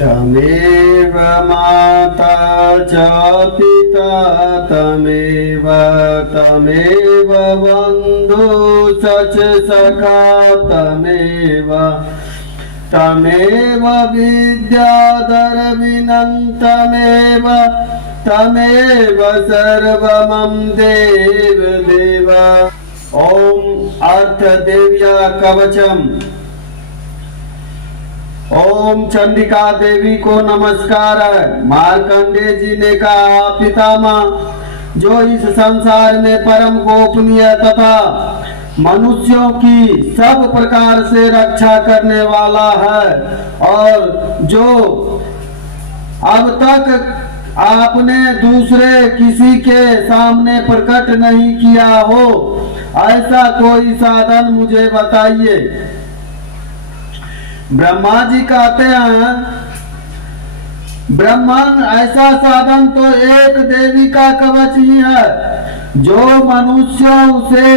तमेव माता च पिता तमेव बन्धु च सखा तमेव विद्याधर तमेव सर्वमं देव। ओम अर्थ देव्या कवचम। ओम चंडिका देवी को नमस्कार है। मार्कंडेय जी ने कहा, पितामह जो इस संसार में परम गोपनीय तथा मनुष्यों की सब प्रकार से रक्षा करने वाला है और जो अब तक आपने दूसरे किसी के सामने प्रकट नहीं किया हो, ऐसा कोई साधन मुझे बताइए। ब्रह्मा जी कहते हैं, ब्रह्मन ऐसा साधन तो एक देवी का कवच ही है जो मनुष्यों से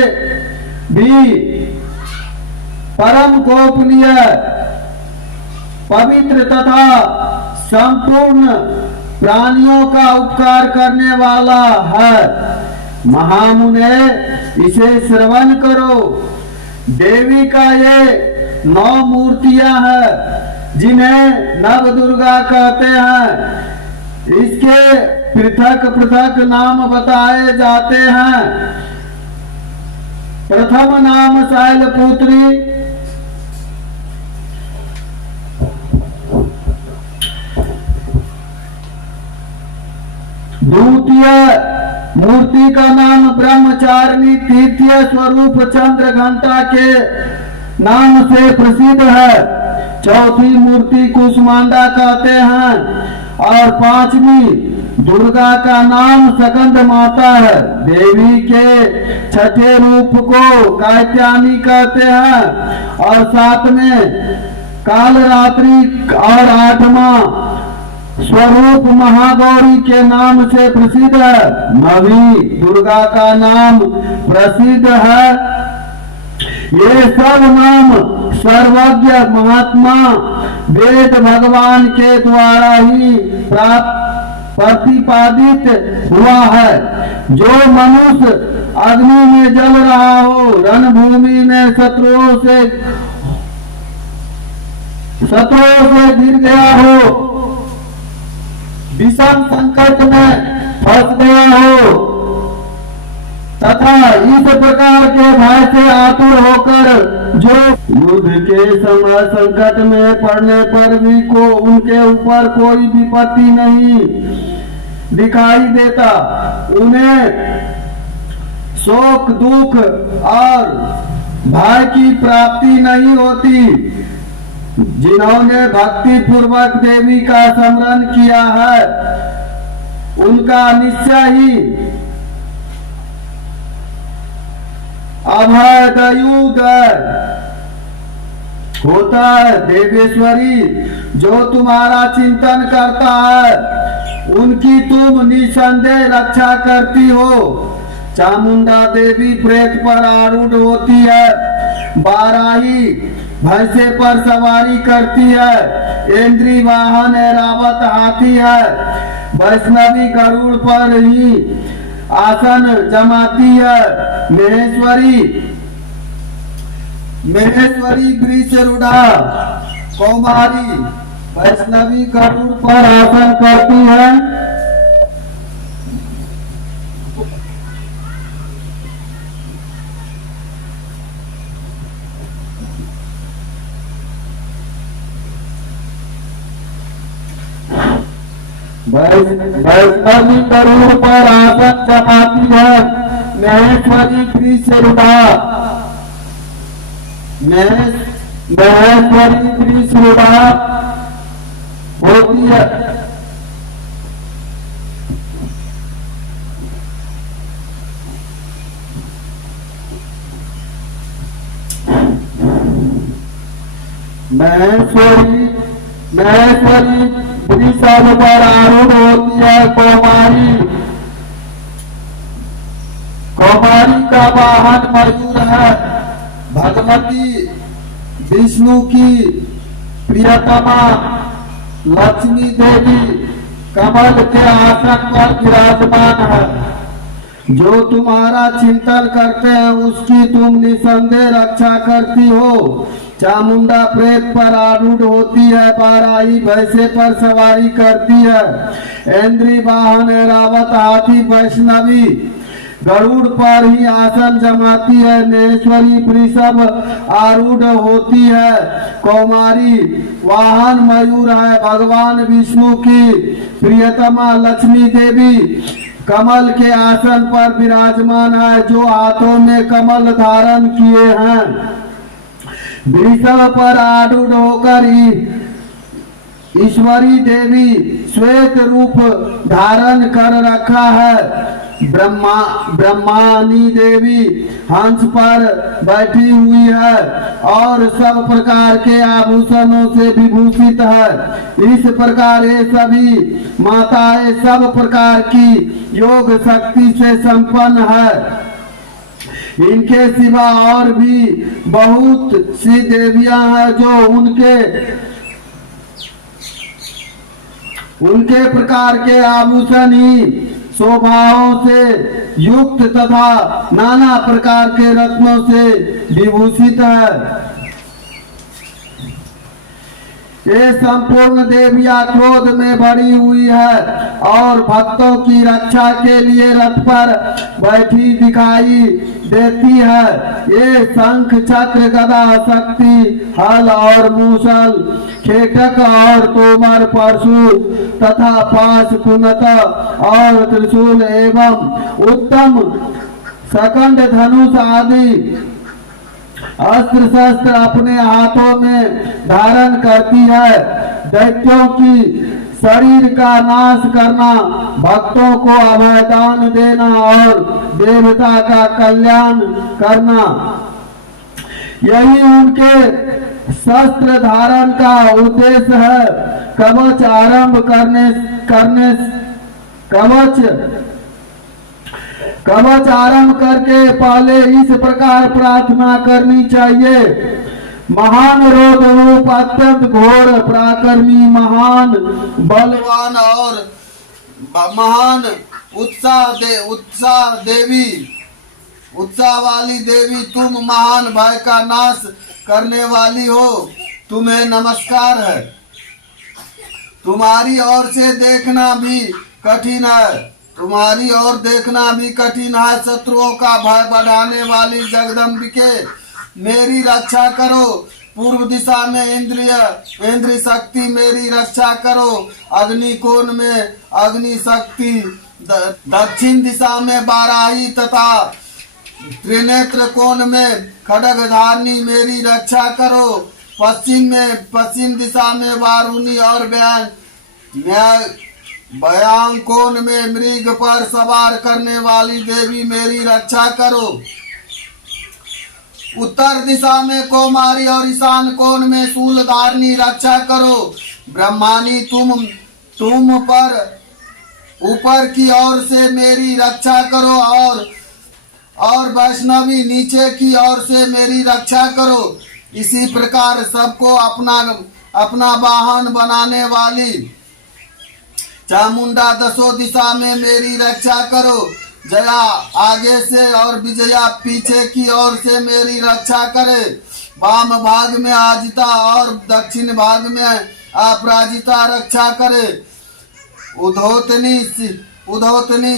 भी परम गोपनीय पवित्र तथा संपूर्ण प्राणियों का उपकार करने वाला है। महामुने इसे श्रवण करो। देवी का ये 9 मूर्तियां हैं जिन्हें नव दुर्गा कहते हैं। इसके पृथक पृथक नाम बताए जाते हैं। प्रथम नाम शैलपुत्री, द्वितीय मूर्ति का नाम ब्रह्मचारिणी, तृतीय स्वरूप चंद्र घंटा के नाम से प्रसिद्ध है, चौथी मूर्ति कुष्मांडा कहते हैं और पांचवी दुर्गा का नाम सकंद माता है। देवी के छठे रूप को कात्यायनी कहते हैं और 7वें कालरात्रि और 8वां स्वरूप महागौरी के नाम से प्रसिद्ध है। 9वीं दुर्गा का नाम प्रसिद्ध है। ये सब नाम सर्वज्ञ महात्मा वेद भगवान के द्वारा ही प्रतिपादित हुआ है। जो मनुष्य अग्नि में जल रहा हो, रणभूमि में शत्रुओं से गिर गया हो, विषम संकट में फंस गया हो तथा इस प्रकार के भय से आतुर होकर जो युद्ध के समय संकट में पड़ने पर भी उनके ऊपर कोई विपत्ति नहीं दिखाई देता, उन्हें शोक दुख और भय की प्राप्ति नहीं होती, जिन्होंने भक्ति पूर्वक देवी का स्मरण किया है उनका निश्चय ही अभय दयुदय होता है। देवेश्वरी जो तुम्हारा चिंतन करता है उनकी तुम निसंदेह रक्षा करती हो। चामुंडा देवी प्रेत पर आरूढ़ होती है, बाराही भैंसे पर सवारी करती है, इंद्री वाहन ऐरावत हाथी है, वैष्णवी गरुड़ पर ही आसन जमाती है। महेश्वरी वृषरूढ़ा कौमारी वैष्णवी गरुड़ पर आसन करती है। वैष्णवी गरुड़ पर आसन जमाती है। महेश्वरी वृषरूढ़ा होती है। महेश्वरी वृषभ पर आरूढ़ होती है। कौमारी का वाहन मयूर है। भगवती विष्णु की प्रियतमा लक्ष्मी देवी कमल के आसन पर विराजमान है। जो तुम्हारा चिंतन करते हैं उसकी तुम निसंदेह रक्षा करती हो। चामुंडा प्रेत पर आरूढ़ होती है, बाराही भैंसे पर सवारी करती है। इंद्री वाहन ऐरावत हाथी वैष्णवी गरुड़ पर ही आसन जमाती है। नेश्वरी वृषभ आरूढ़ होती है। कौमारी वाहन मयूर है। भगवान विष्णु की प्रियतमा लक्ष्मी देवी कमल के आसन पर विराजमान है, जो हाथों में कमल धारण किए हैं। वृषभ पर आरूढ़ होकर ईश्वरी देवी श्वेत रूप धारण कर रखा है। ब्रह्मानी देवी हंस पर बैठी हुई है और सब प्रकार के आभूषणों से विभूषित है। इस प्रकार ये सभी माताएं सब प्रकार की योग शक्ति से संपन्न है। इनके सिवा और भी बहुत सी देवियां हैं जो उनके प्रकार के आभूषण ही शोभाओं से युक्त तथा नाना प्रकार के रत्नों से विभूषित है। ये संपूर्ण देवियां क्रोध में भरी हुई है और भक्तों की रक्षा के लिए रथ पर बैठी दिखाई देती है। ये शंख चक्र गदा शक्ति हल और मूसल खेटक और तोमर परशु तथा पाश कुनत और त्रिशूल एवं उत्तम सकंड धनुष आदि अस्त्र शस्त्र अपने हाथों में धारण करती है। दैत्यों की शरीर का नाश करना, भक्तों को अभयदान देना और देवता का कल्याण करना, यही उनके शस्त्र धारण का उद्देश्य है। कवच आरंभ करके पहले इस प्रकार प्रार्थना करनी चाहिए। महान रोग रूप अत्यंत घोर पराक्रमी महान बलवान और महान उत्साह वाली देवी, तुम महान भय का नाश करने वाली हो, तुम्हें नमस्कार है। तुम्हारी ओर से देखना भी कठिन है, तुम्हारी ओर देखना भी कठिन है। शत्रुओं का भय बढ़ाने वाली जगदम्बिके, मेरी रक्षा करो। पूर्व दिशा में इंद्रिय शक्ति, मेरी रक्षा करो। अग्नि कोण में अग्नि शक्ति, दक्षिण दिशा में बाराही तथा त्रिनेत्र कोण में खड्ग धारणी, मेरी रक्षा करो। पश्चिम दिशा में वारुणी और भयांग कोण में मृग पर सवार करने वाली देवी, मेरी रक्षा करो। उत्तर दिशा में कौमारी और ईशान कोण में शूलधारणी, रक्षा करो। ब्रह्मानी तुम पर ऊपर की ओर से मेरी रक्षा करो और वैष्णवी नीचे की ओर से मेरी रक्षा करो। इसी प्रकार सबको अपना वाहन बनाने वाली चामुंडा दसों दिशा में मेरी रक्षा करो। जया आगे से और विजया पीछे की ओर से मेरी रक्षा करे। वाम भाग में आजिता और दक्षिण भाग में अपराजिता रक्षा करे। उधोतनी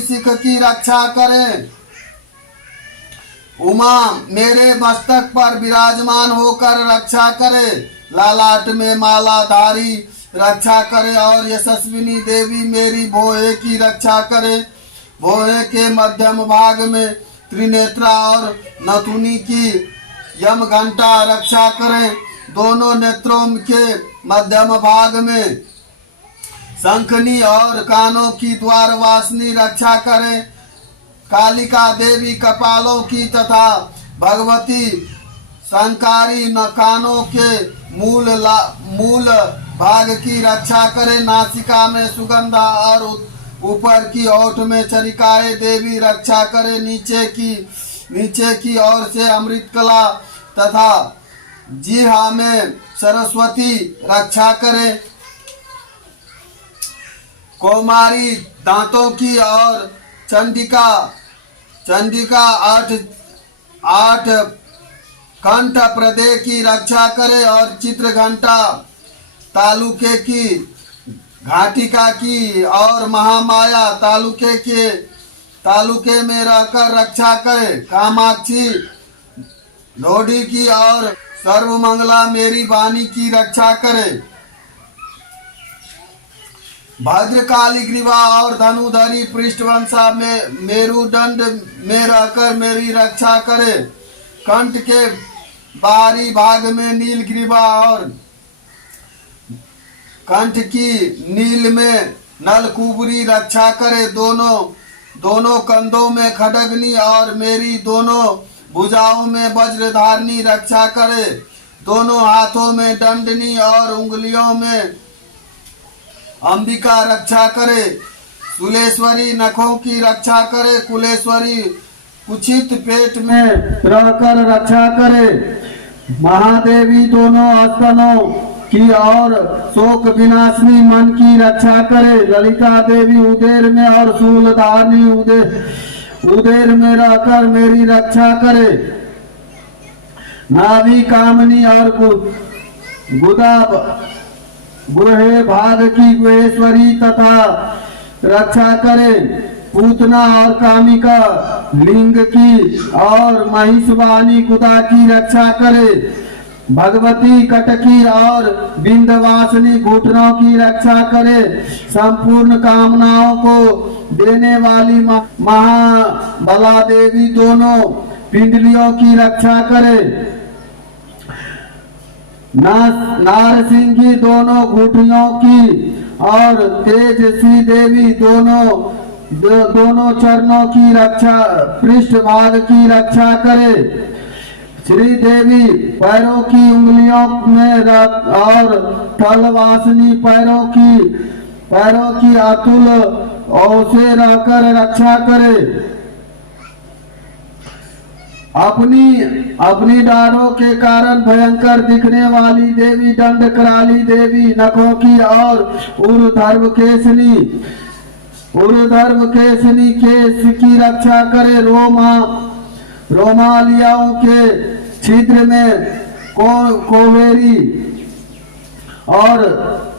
सिख की रक्षा करे। उमा मेरे मस्तक पर विराजमान होकर रक्षा करे। लालाट में मालाधारी रक्षा करे और यशस्विनी देवी मेरी भोहे की रक्षा करे। भोहे के मध्यम भाग में त्रिनेत्रा और नथुनी की यम घंटा रक्षा करें। दोनों नेत्रों के मध्यम भाग में शंखनी और कानों की द्वार वासनी रक्षा करें। कालिका देवी कपालों की तथा भगवती संकारी कानों के मूल भाग की रक्षा करे। नासिका में सुगंधा और ऊपर की ओठ में चरिकाए देवी रक्षा करे। नीचे की ओर से अमृतकला तथा जीहा में सरस्वती रक्षा करे। कौमारी दांतों की और चंडिका आठ कंठ प्रदेह की रक्षा करे और चित्र घंटा तालुके की घाटिका की और महामाया तालुके में रहकर रक्षा करे। कामाक्षी लोडी की और सर्वमंगला मेरी वाणी की रक्षा करे। भद्रकाली ग्रीवा और धनुधरी पृष्ठवंशा में मेरुदंड में रहकर मेरी रक्षा करे। कंठ के बाहरी भाग में नील ग्रीवा और कंठ की नील में नलकुबरी रक्षा करे। दोनों कंधों में खड्गनी और मेरी दोनों भुजाओं में वज्रधारणी रक्षा करे। दोनों हाथों में दंडनी और उंगलियों में अंबिका रक्षा करे। कुलेश्वरी नखों की रक्षा करे। कुलेश्वरी कुचित पेट में रहकर रक्षा करे। महादेवी दोनों स्तनों की और शोक विनाशनी मन की रक्षा करे। ललिता देवी उदेर में और शूलधारणी उदेर में रहकर मेरी रक्षा करे। नाभि कामनी और गुदा गुहे भाग की गुहेश्वरी तथा रक्षा करे। पूतना और कामिका लिंग की और महिषवाणी गुदा की रक्षा करे। भगवती कटकी और बिंदवासिनी घुटनों की रक्षा करे। संपूर्ण कामनाओं को देने वाली महाबला देवी दोनों पिंडलियों की रक्षा करे। नारसिंगी दोनों घुटियों की और तेजसी देवी दोनों चरणों की रक्षा पृष्ठभाग की रक्षा करे। श्री देवी पैरों की उंगलियों में और थलवासिनी पैरों की अतुल से रहकर रक्षा करे। अपनी डारों के कारण भयंकर दिखने वाली देवी दंड कराली देवी नखों की और ऊर्ध्वर्व केश की रक्षा करे। रोमालियाओं के छिद्र में कोवेरी और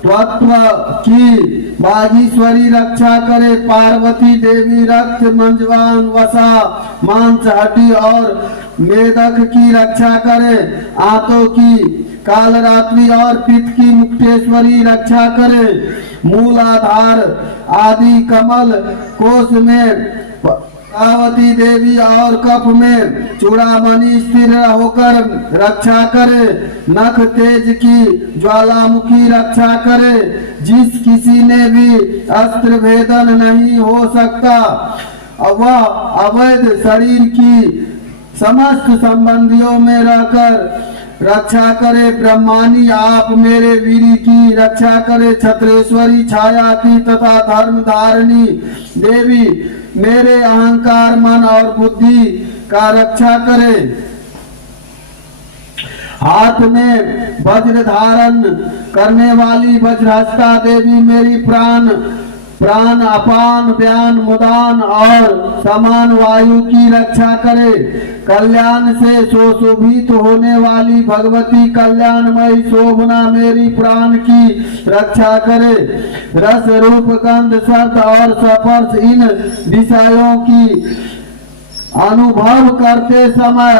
तत्व की बागीश्वरी रक्षा करे। पार्वती देवी रक्त मंजवान वसा मांस हड्डी और मेदक की रक्षा करे। आंतों की कालरात्रि और पित्त की मुक्तेश्वरी रक्षा करे। मूलाधार आदि कमल कोश में पार्वती देवी और कफ में चूड़ामणि स्थिर होकर रक्षा करे। नख तेज की ज्वालामुखी रक्षा करे। जिस किसी ने भी अस्त्र भेदन नहीं हो सकता वह अवैध शरीर की समस्त संबंधियों में रहकर रक्षा करे। ब्रह्मानी आप मेरे वीर की रक्षा करे। छत्रेश्वरी छाया की तथा धर्म धारणी देवी मेरे अहंकार मन और बुद्धि का रक्षा करे। हाथ में वज्र धारण करने वाली वज्रहस्ता देवी मेरी प्राण अपान व्यान मुदान और समान वायु की रक्षा करे। कल्याण से सुशोभित होने वाली भगवती कल्याणमयी शोभना मेरी प्राण की रक्षा करे। रस रूप गंध शब्द और स्पर्श इन विषयों की अनुभव करते समय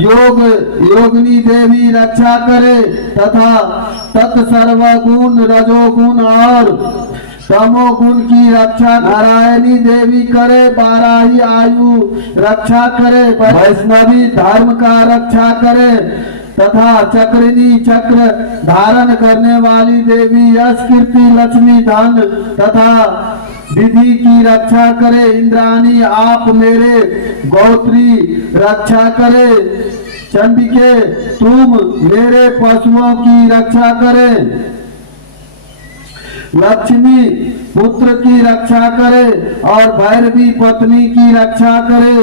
योगिनी देवी रक्षा करे तथा तत्सर्वगुण रजोगुण और तमोगुण की रक्षा नारायणी देवी करे। बाराही आयु रक्षा करे। वैष्णवी धर्म का रक्षा करे तथा चक्रिणी चक्र धारण करने वाली देवी यश कीर्ति लक्ष्मी धन तथा विधि की रक्षा करे। इंद्राणी आप मेरे गोत्री रक्षा करे। चंडिके तुम मेरे पशुओं की रक्षा करे। लक्ष्मी पुत्र की रक्षा करे और भैरवी पत्नी की रक्षा करे।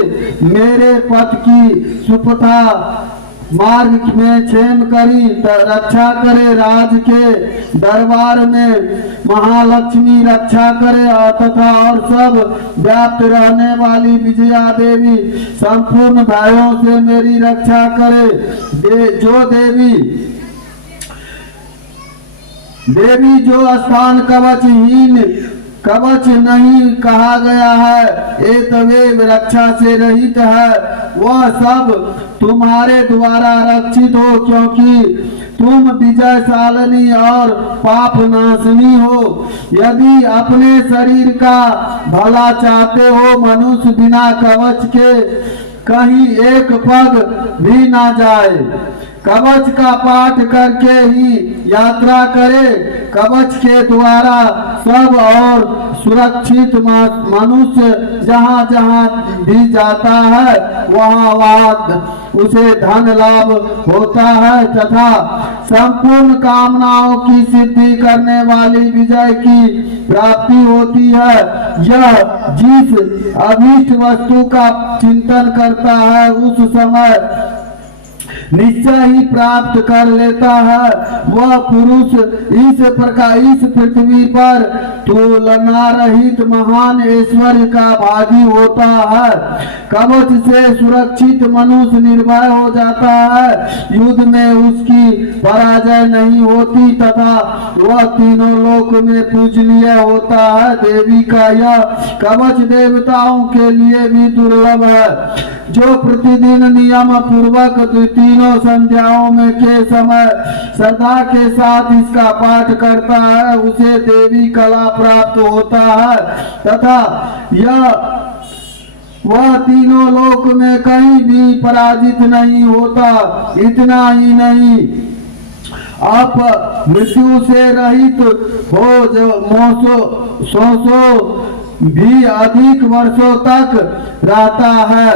मेरे पथ की सुपथा मार्ग में क्षेम करी रक्षा करे, राज के दरबार में महालक्ष्मी रक्षा करे तथा और सब व्याप्त रहने वाली विजया देवी संपूर्ण भाइयों से मेरी रक्षा करे। जो देवी जो स्थान कवचहीन कवच नहीं कहा गया है, एतवेव रक्षा से रहित है, वह सब तुम्हारे द्वारा रक्षित हो, क्योंकि तुम विजयशालिनी और पाप नाशनी हो। यदि अपने शरीर का भला चाहते हो, मनुष्य बिना कवच के कहीं एक पग भी ना जाए। कवच का पाठ करके ही यात्रा करे। कवच के द्वारा सब और सुरक्षित मनुष्य जहाँ जहाँ भी जाता है वहाँ वहाँ उसे धन लाभ होता है तथा संपूर्ण कामनाओं की सिद्धि करने वाली विजय की प्राप्ति होती है। यह जिस अभीष्ट वस्तु का चिंतन करता है उस समय निश्चय ही प्राप्त कर लेता है। वह पुरुष इस प्रकार इस पृथ्वी पर तुलना रहित महान ऐश्वर्य का भागी होता है। कवच से सुरक्षित मनुष्य निर्भय हो जाता है, युद्ध में उसकी पराजय नहीं होती तथा वह तीनों लोक में पूजनीय होता है। देवी का यह कवच देवताओं के लिए भी दुर्लभ है। जो प्रतिदिन नियम पूर्वक तीनों संध्याओं में के समय श्रद्धा के साथ इसका पाठ करता है उसे देवी कला प्राप्त होता है तथा यह वह तीनों लोक में कहीं भी पराजित नहीं होता। इतना ही नहीं, आप मृत्यु से रहित हो जो सौ भी अधिक वर्षों तक रहता है।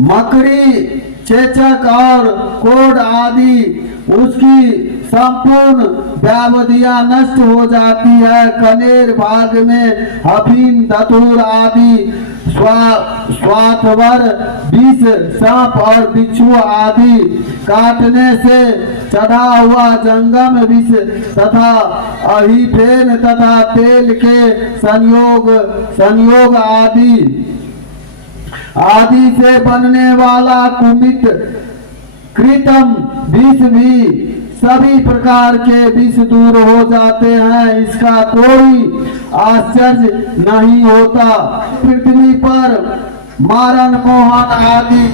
मकड़ी, चेचक और कोढ़ आदि उसकी संपूर्ण व्याधियां नष्ट हो जाती है। कनेर भाग में अफीम, धतूर आदि स्वाथवर, विष, सांप और बिच्छू आदि काटने से चढ़ा हुआ जंगम विष तथा अहिफेन तथा तेल के संयोग आदि से बनने वाला कुमित, कृतम विष भी सभी प्रकार के विष दूर हो जाते हैं। इसका कोई आश्चर्य नहीं होता। पृथ्वी पर मारण, मोहन आदि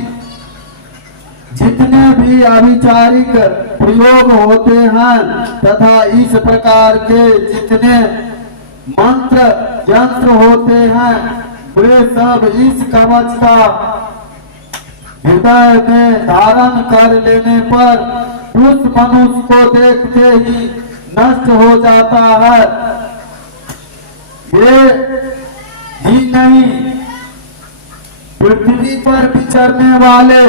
जितने भी अभिचारिक प्रयोग होते हैं तथा इस प्रकार के जितने मंत्र यंत्र होते हैं वे सब इस कवच का हृदय में धारण कर लेने पर उस मनुष्य को देखते ही नष्ट हो जाता है। ये ही नहीं, पृथ्वी पर विचरने वाले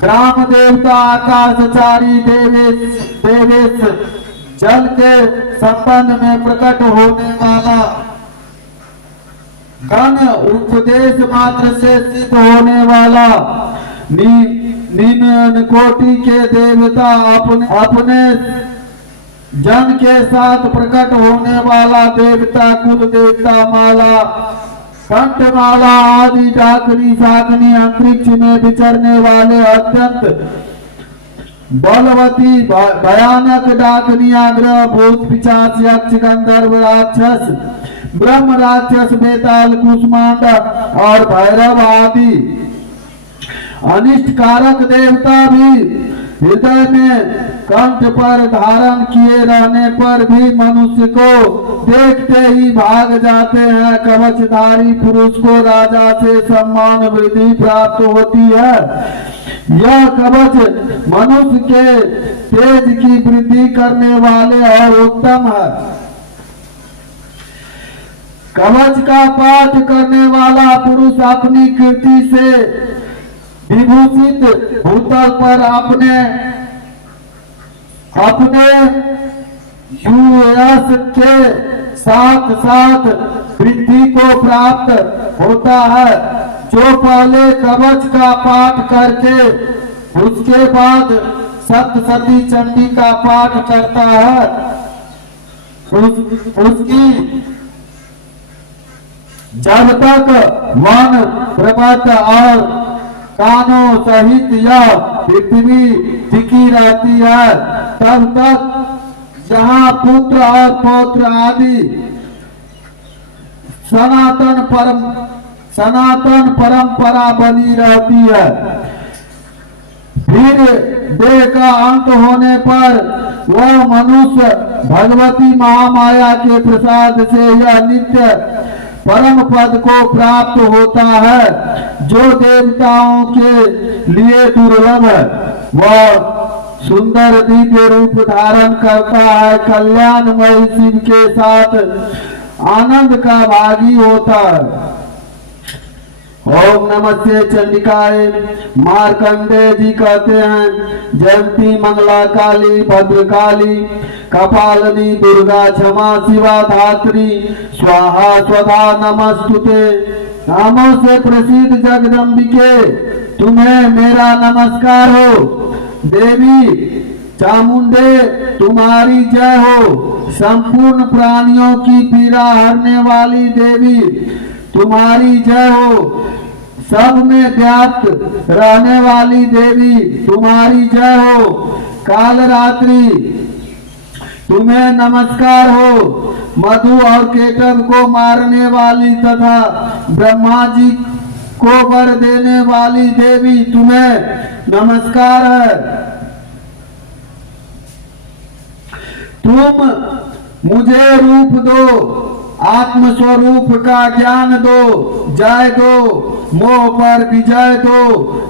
ग्राम देवता, आकाशचारी देवेश, जल के संबंध में प्रकट होने वाला गण, उपदेश मात्र से सिद्ध होने वाला निम्न कोटि के देवता, अपने जन के साथ प्रकट होने वाला देवता, कुल देवता, माला, कंठमाला आदि डाकनी साकनी अंतरिक्ष में विचरने वाले अत्यंत बलवती भयानक डाकनिया, ग्रह, भूत, पिशाच, यक्ष, गंधर्व, राक्षस, ब्रह्म राक्षस, बेताल, कुष्मांड और भैरव आदि अनिष्ट कारक देवता भी हृदय में कंठ पर धारण किए रहने पर भी मनुष्य को देखते ही भाग जाते हैं। कवचधारी पुरुष को राजा से सम्मान वृद्धि प्राप्त होती है। यह कवच मनुष्य के तेज की वृद्धि करने वाले और उत्तम है। कवच का पाठ करने वाला पुरुष अपनी कीर्ति से विभूषित भूतल पर अपने यश के साथ साथ वृद्धि को प्राप्त होता है। जो पहले कवच का पाठ करके उसके बाद सप्तशती चंडी का पाठ करता है, उसकी जब तक वन पर्वत और कानों सहित यह पृथ्वी टिकी रहती है, तब तक जहाँ पुत्र और पौत्र आदि सनातन परंपरा बनी रहती है। फिर देह का अंत होने पर वह मनुष्य भगवती महामाया के प्रसाद से यह नित्य परम पद को प्राप्त होता है, जो देवताओं के लिए दुर्लभ है। वह सुंदर दिव्य रूप धारण करता है, कल्याणमय शिव के साथ आनंद का भागी होता है। ओम नमस्ते चंडिकाय। मार्कंडे जी कहते हैं, जयंती मंगला काली भद्रकाली कपालिनी दुर्गा क्षमा शिवा धात्री स्वाहा स्वधा नमस्तुते। नामों से प्रसिद्ध जगदम्बिके तुम्हें मेरा नमस्कार हो। देवी चामुंडे तुम्हारी जय हो। संपूर्ण प्राणियों की पीड़ा हरने वाली देवी तुम्हारी जय हो। सब में व्याप्त रहने वाली देवी तुम्हारी जय हो। काल रात्रि तुम्हें नमस्कार हो। मधु और केटव को मारने वाली तथा ब्रह्मा जी को वर देने वाली देवी तुम्हें नमस्कार है। तुम मुझे रूप दो, आत्म स्वरूप का ज्ञान दो, जय दो, मोह पर विजय दो,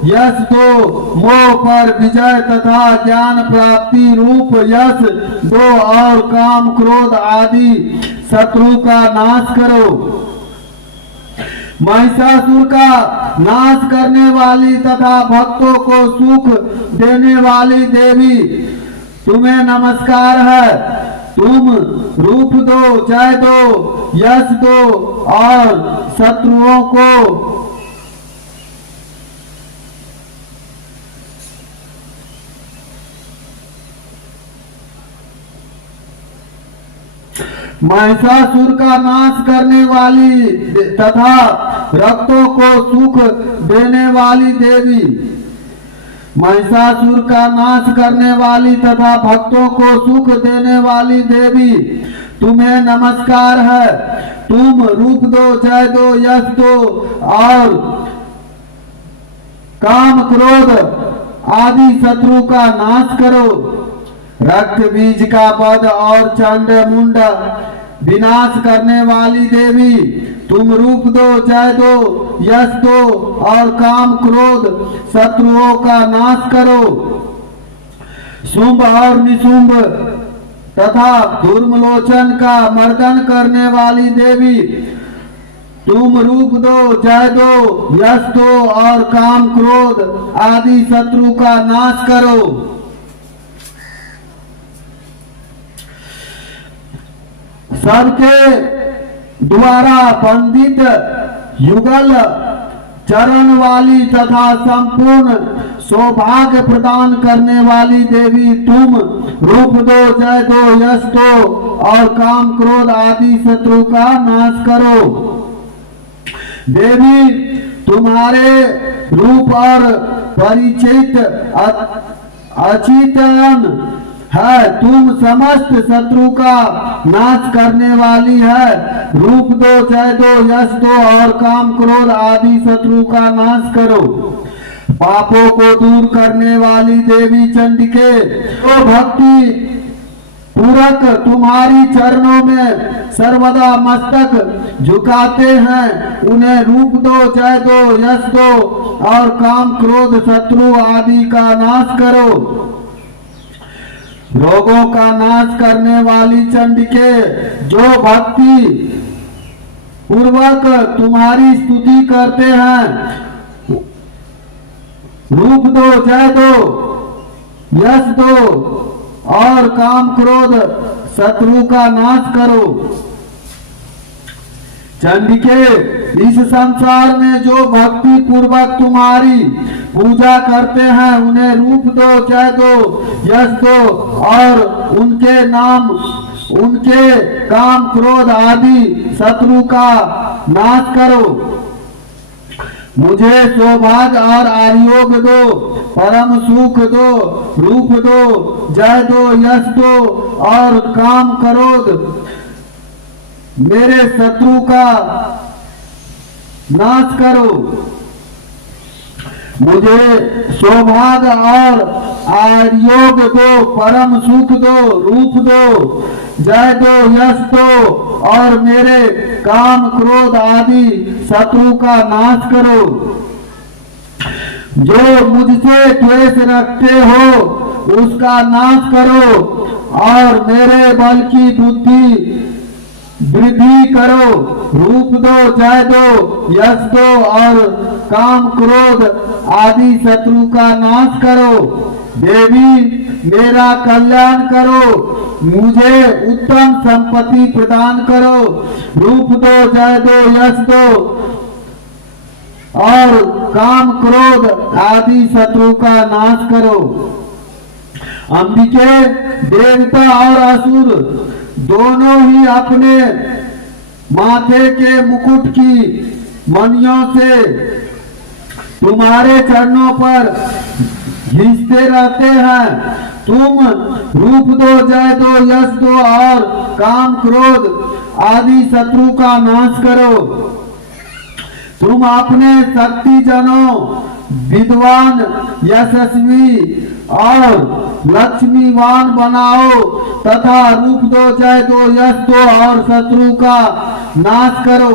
यश दो, मोह पर विजय तथा ज्ञान प्राप्ति रूप यश दो और काम क्रोध आदि शत्रु का नाश करो। महिषासुर का नाश करने वाली तथा भक्तों को सुख देने वाली देवी तुम्हें नमस्कार है। तुम रूप दो, जय दो, यश दो और शत्रुओं को महिषासुर का नाश करने वाली तथा भक्तों को सुख देने वाली देवी, महिषासुर का नाश करने वाली तथा भक्तों को सुख देने वाली देवी तुम्हें नमस्कार है। तुम रूप दो, जय दो, यश दो और काम क्रोध आदि शत्रु का नाश करो। रक्त बीज का वध और चंड मुंड विनाश करने वाली देवी तुम रूप दो, जय दो, यश दो और काम क्रोध शत्रुओं का नाश करो। शुंभ और निशुंभ तथा धूर्मलोचन का मर्दन करने वाली देवी तुम रूप दो, जय दो, यश दो और काम क्रोध आदि शत्रु का नाश करो। सबके द्वारा बंदित युगल चरण वाली तथा संपूर्ण सौभाग्य प्रदान करने वाली देवी तुम रूप दो, जय दो, यश दो और काम क्रोध आदि शत्रु का नाश करो। देवी तुम्हारे रूप और परिचित अचिंतन है। तुम समस्त शत्रु का नाश करने वाली है। रूप दो, जय दो, यश दो और काम क्रोध आदि शत्रु का नाश करो। पापों को दूर करने वाली देवी चंडिके, तो भक्ति पूरक तुम्हारी चरणों में सर्वदा मस्तक झुकाते हैं, उन्हें रूप दो, जय दो, यश दो और काम क्रोध शत्रु आदि का नाश करो। रोगों का नाश करने वाली चंडिके, जो भक्ति पूर्वक तुम्हारी स्तुति करते हैं, रूप दो, जय दो, यश दो और काम क्रोध शत्रु का नाश करो। चंडिके इस संसार में जो भक्ति पूर्वक तुम्हारी पूजा करते हैं उन्हें रूप दो, जय दो, यश दो और उनके काम क्रोध आदि शत्रु का नाश करो। मुझे सौभाग्य और आयोग दो, परम सुख दो, रूप दो, जय दो, यश दो और काम क्रोध मेरे शत्रु का नाश करो। मुझे सौभाग्य और आयोग दो, परम सुख दो, रूप दो, जय दो, यश दो और मेरे काम क्रोध आदि शत्रु का नाश करो। जो मुझसे द्वेष रखते हो उसका नाश करो और मेरे बल की बुद्धि वृद्धि करो। रूप दो, जय दो, यश दो और काम क्रोध आदि शत्रु का नाश करो। देवी मेरा कल्याण करो, मुझे उत्तम संपत्ति प्रदान करो। रूप दो, जय दो, यश दो और काम क्रोध आदि शत्रु का नाश करो। अंबिके, देवता और असुर दोनों ही अपने माथे के मुकुट की मणियों से तुम्हारे चरणों पर घिसते रहते हैं। तुम रूप दो, जय दो, यश दो और काम क्रोध आदि शत्रु का नाश करो। तुम अपने शक्ति जनों विद्वान, यशस्वी और लक्ष्मीवान बनाओ तथा रूप दो, जय दो, यश दो और शत्रु का नाश करो।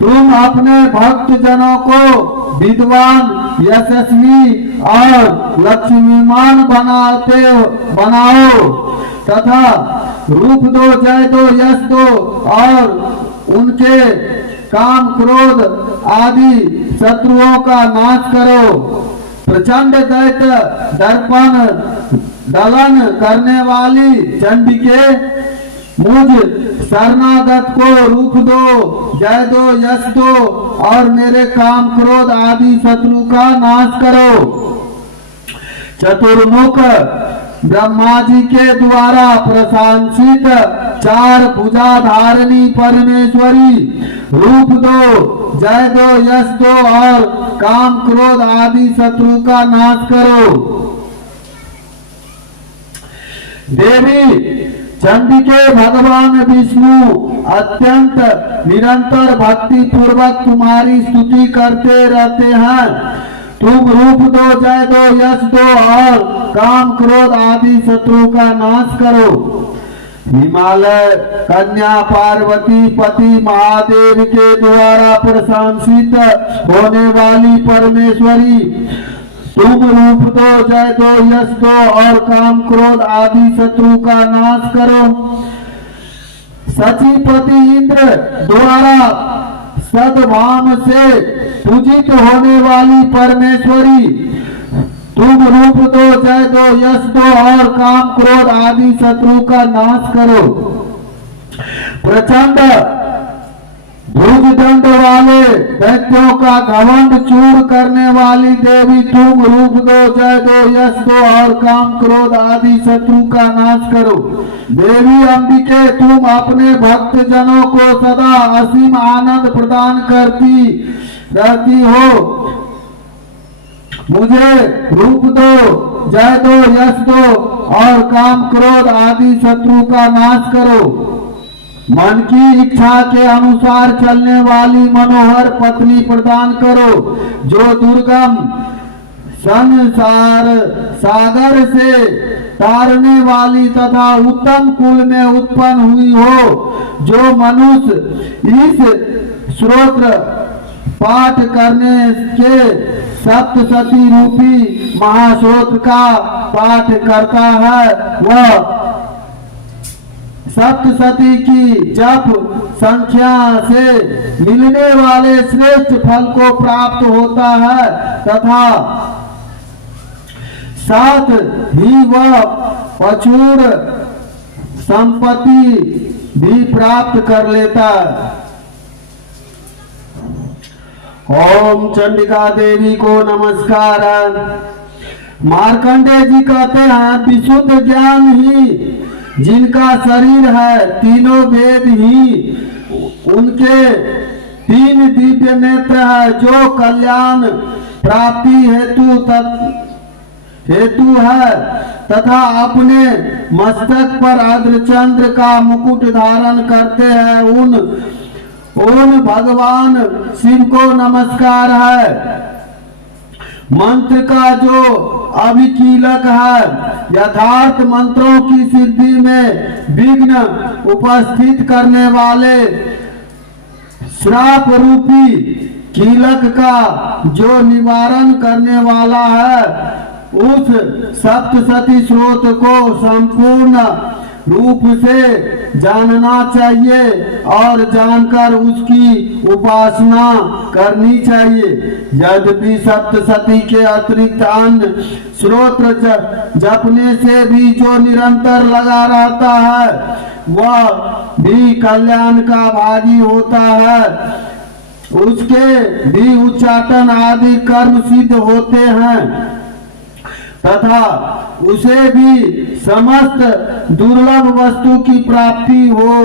तुम अपने भक्त जनों को विद्वान, यशस्वी और लक्ष्मीवान बनाओ तथा रूप दो, जय दो, यश दो और उनके काम क्रोध आदि शत्रुओं का नाश करो। प्रचंड दैत्य दर्पण दलन करने वाली चंडिके, मुझ शरणागत को रूप दो, जय दो, यश दो और मेरे काम क्रोध आदि शत्रु का नाश करो। चतुर्मुख ब्रह्मा जी के द्वारा प्रशंसित चार भुजा धारिणी परमेश्वरी, रूप दो, जय दो, यश दो और काम क्रोध आदि शत्रु का नाश करो। देवी चंडिके, भगवान विष्णु अत्यंत निरंतर भक्ति पूर्वक तुम्हारी स्तुति करते रहते हैं। तुम रूप दो, जय दो, यश दो और काम क्रोध आदि शत्रु का नाश करो। हिमालय कन्या पार्वती पति महादेव के द्वारा प्रशंसित होने वाली परमेश्वरी, तुम रूप दो, जय दो, यश दो और काम क्रोध आदि शत्रु का नाश करो। सचिपति इंद्र द्वारा सद्भाव से पूजित होने वाली परमेश्वरी, तुम रूप दो, जय दो, यश दो और काम क्रोध आदि शत्रु का नाश करो। प्रचंड भुजदंड वाले दैत्यों का घमंड चूर करने वाली देवी, तुम रूप दो, जय दो, यश दो और काम क्रोध आदि शत्रु का नाश करो। देवी अंबिके, तुम अपने भक्त जनों को सदा असीम आनंद प्रदान करती रहती हो। मुझे रूप दो, जय दो, यश दो और काम क्रोध आदि शत्रु का नाश करो। मन की इच्छा के अनुसार चलने वाली मनोहर पत्नी प्रदान करो, जो दुर्गम संसार सागर से तारने वाली तथा उत्तम कुल में उत्पन्न हुई हो। जो मनुष्य इस श्रोत्र पाठ करने के सप्तशती रूपी महाश्रोत्र का पाठ करता है, वह सप्तशती की जप संख्या से मिलने वाले श्रेष्ठ फल को प्राप्त होता है तथा साथ ही वह प्रचुर संपत्ति भी प्राप्त कर लेता है। ओम चंडिका देवी को नमस्कार। मार्कंडेय जी कहते हैं विशुद्ध ज्ञान ही जिनका शरीर है, तीनों वेद ही उनके तीन दिव्य नेत्र है, जो कल्याण प्राप्ति हेतु है तथा अपने मस्तक पर अर्धचंद्र का मुकुट धारण करते हैं, उन भगवान शिव को नमस्कार है। मंत्र का जो अभिकीलक है, यथार्थ मंत्रों की सिद्धि में विघ्न उपस्थित करने वाले श्राप रूपी कीलक का जो निवारण करने वाला है, उस सप्तशती स्रोत को संपूर्ण रूप से जानना चाहिए और जानकर उसकी उपासना करनी चाहिए। यद्यपि सप्तशती के अतिरिक्त अन्य स्रोत जपने से भी जो निरंतर लगा रहता है, वह भी कल्याण का भागी होता है। उसके भी उच्चाटन आदि कर्म सिद्ध होते हैं तथा उसे भी समस्त दुर्लभ वस्तु की प्राप्ति हो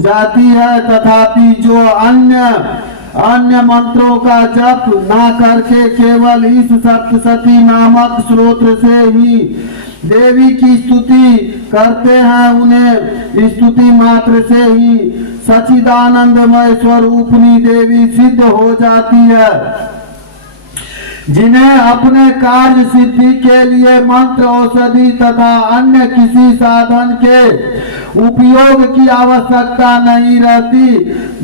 जाती है। तथापि जो अन्य मंत्रों का जप ना करके केवल इस सप्तशती नामक स्रोत से ही देवी की स्तुति करते हैं, उन्हें स्तुति मात्र से ही सच्चिदानंदमय स्वरूपनी देवी सिद्ध हो जाती है। जिन्हें अपने कार्य सिद्धि के लिए मंत्र, औषधि तथा अन्य किसी साधन के उपयोग की आवश्यकता नहीं रहती,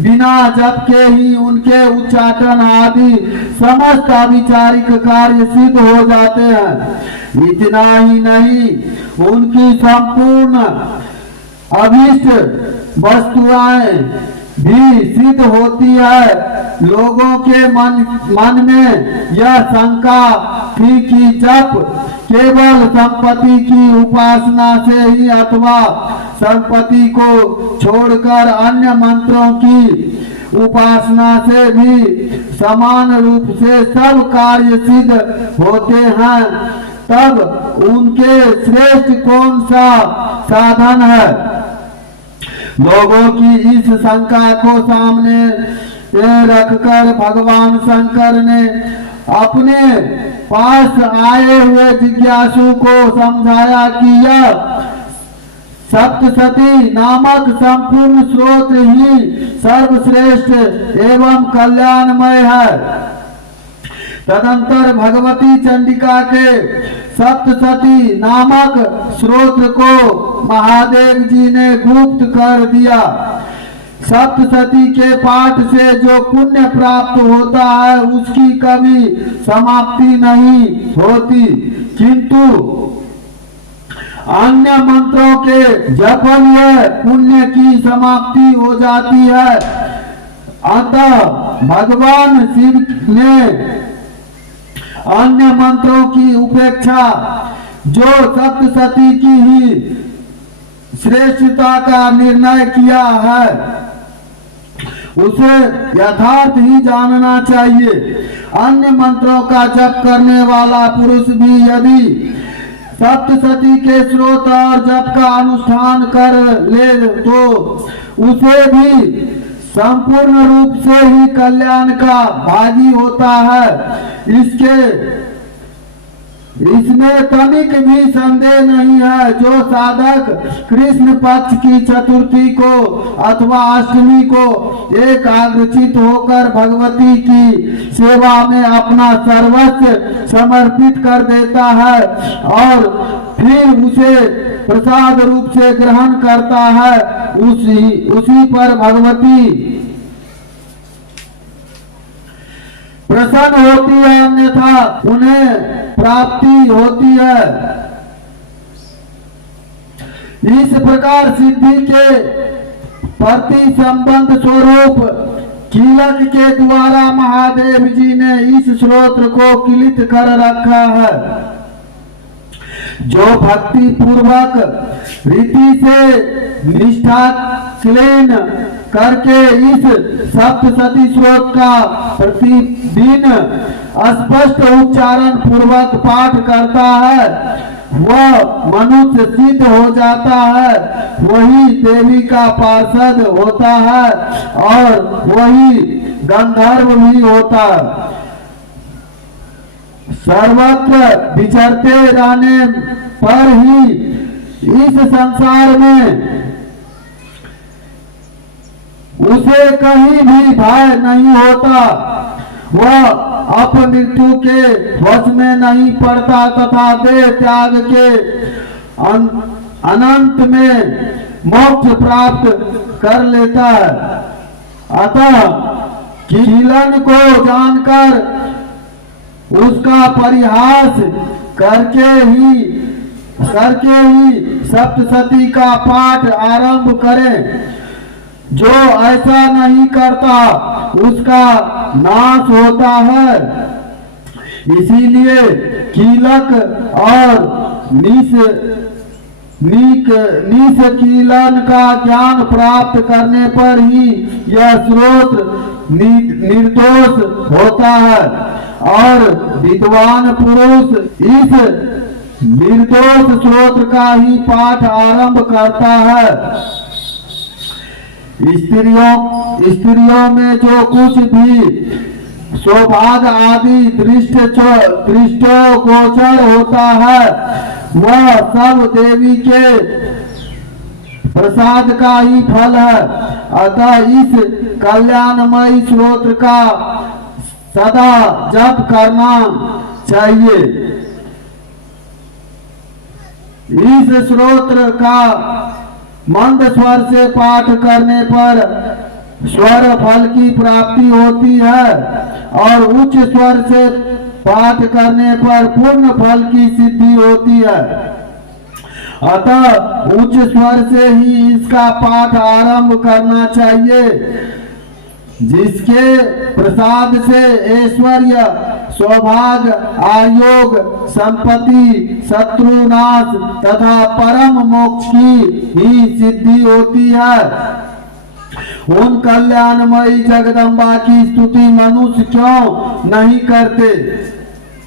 बिना जप के ही उनके उच्चाटन आदि समस्त अविचारिक कार्य सिद्ध हो जाते हैं। इतना ही नहीं, उनकी संपूर्ण अभीष्ट वस्तुएं भी सिद्ध होती है। लोगों के मन में यह शंका थी कि जप केवल संपत्ति की उपासना से ही अथवा संपत्ति को छोड़कर अन्य मंत्रों की उपासना से भी समान रूप से सब कार्य सिद्ध होते हैं, तब उनके श्रेष्ठ कौन सा साधन है। लोगों की इस शंका को सामने रखकर भगवान शंकर ने अपने पास आए हुए जिज्ञासु को समझाया कि यह सप्तशती नामक संपूर्ण स्रोत ही सर्वश्रेष्ठ एवं कल्याणमय है। तदंतर भगवती चंडिका के सप्तशती नामक स्रोत को महादेव जी ने गुप्त कर दिया। सप्तशती के पाठ से जो पुण्य प्राप्त होता है, उसकी कभी समाप्ति नहीं होती, किंतु अन्य मंत्रों के जपन यह पुण्य की समाप्ति हो जाती है। अतः भगवान शिव ने अन्य मंत्रों की उपेक्षा जो सप्तशती की ही श्रेष्ठता का निर्णय किया है, उसे यथार्थ ही जानना चाहिए। अन्य मंत्रों का जप करने वाला पुरुष भी यदि सप्तशती के स्रोत और जप का अनुष्ठान कर ले तो उसे भी संपूर्ण रूप से ही कल्याण का भागी होता है। इसमें तनिक भी संदेह नहीं है। जो साधक कृष्ण पक्ष की चतुर्थी को अथवा अष्टमी को एकाग्रचित होकर भगवती की सेवा में अपना सर्वस्व समर्पित कर देता है और फिर उसे प्रसाद रूप से ग्रहण करता है, उसी पर भगवती प्रसन्न होती है, अन्यथा उन्हें प्राप्ति होती है। इस प्रकार सिद्धि के प्रति संबंध स्वरूप कीलक के द्वारा महादेव जी ने इस स्रोत को किलित कर रखा है। जो भक्ति पूर्वक रीति से निष्ठा क्लीन करके इस सप्तशती श्लोक का प्रतिदिन स्पष्ट उच्चारण पूर्वक पाठ करता है, वह मनुष्य सिद्ध हो जाता है, वही देवी का पार्षद होता है और वही गंधर्व भी होता है। सर्वत्र विचरते रहने पर ही इस संसार में उसे कहीं भी भय नहीं होता, वह अपमृत्यु के वश में नहीं पड़ता तथा देह त्याग के अनंत में मोक्ष प्राप्त कर लेता है। अतः कीलन को जानकर उसका परिहास करके ही सप्तशती का पाठ आरंभ करें। जो ऐसा नहीं करता उसका नाश होता है। इसीलिए कीलक और निस कीलन का ज्ञान प्राप्त करने पर ही यह स्रोत निर्दोष होता है और विद्वान पुरुष इस निर्दोष स्रोत का ही पाठ आरंभ करता है। स्त्रियों में जो कुछ भी सौभाग्य आदि दृष्टो गोचर होता है, वह सब देवी के प्रसाद का ही फल है। अतः इस कल्याणमयी स्रोत का सदा जप करना चाहिए। इस स्रोत का मंद स्वर से पाठ करने पर स्वर फल की प्राप्ति होती है और उच्च स्वर से पाठ करने पर पूर्ण फल की सिद्धि होती है। अतः उच्च स्वर से ही इसका पाठ आरंभ करना चाहिए, जिसके प्रसाद से ऐश्वर्य, सौभाग्य, आयोग, संपत्ति, शत्रुनाश तथा परम मोक्ष की ही सिद्धि होती है। उन कल्याणमयी जगदम्बा की स्तुति मनुष्य क्यों नहीं करते।